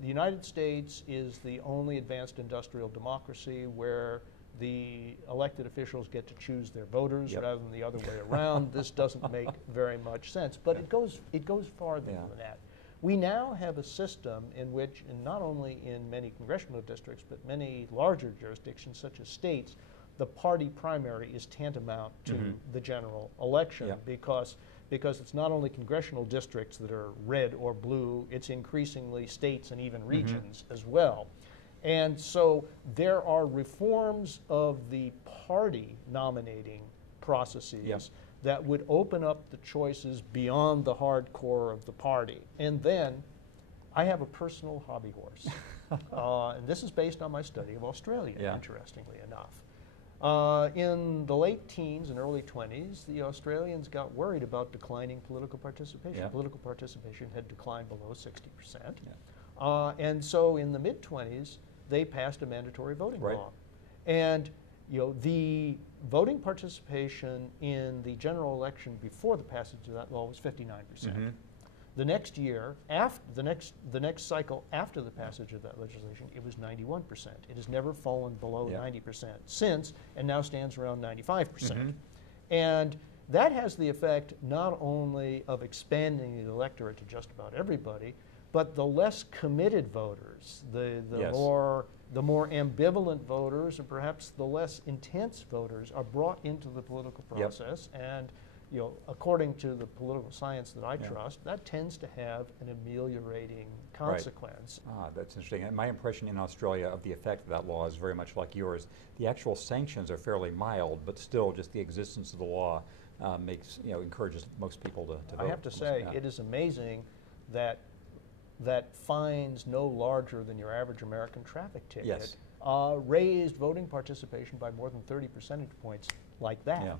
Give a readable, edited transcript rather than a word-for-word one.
The United States is the only advanced industrial democracy where the elected officials get to choose their voters rather than the other way around. This doesn't make very much sense, but it goes farther than that. We now have a system in which, and not only in many congressional districts, but many larger jurisdictions such as states, the party primary is tantamount to the general election because it's not only congressional districts that are red or blue, it's increasingly states and even regions as well. And so there are reforms of the party nominating processes that would open up the choices beyond the hardcore of the party. And then I have a personal hobby horse. And this is based on my study of Australia, interestingly enough. In the late teens and early 20s, the Australians got worried about declining political participation. Political participation had declined below 60%. And so in the mid-20s, they passed a mandatory voting law. And the voting participation in the general election before the passage of that law was 59%. The next year, after the next cycle after the passage of that legislation, it was 91%. It has never fallen below 90% since, and now stands around 95%. And that has the effect not only of expanding the electorate to just about everybody, but the less committed voters, the more ambivalent voters, and perhaps the less intense voters are brought into the political process. And according to the political science that I trust, that tends to have an ameliorating consequence. That's interesting. And my impression in Australia of the effect of that law is very much like yours. The actual sanctions are fairly mild, but still just the existence of the law encourages most people to vote. I have to say, it is amazing that fines no larger than your average American traffic ticket raised voting participation by more than 30 percentage points like that.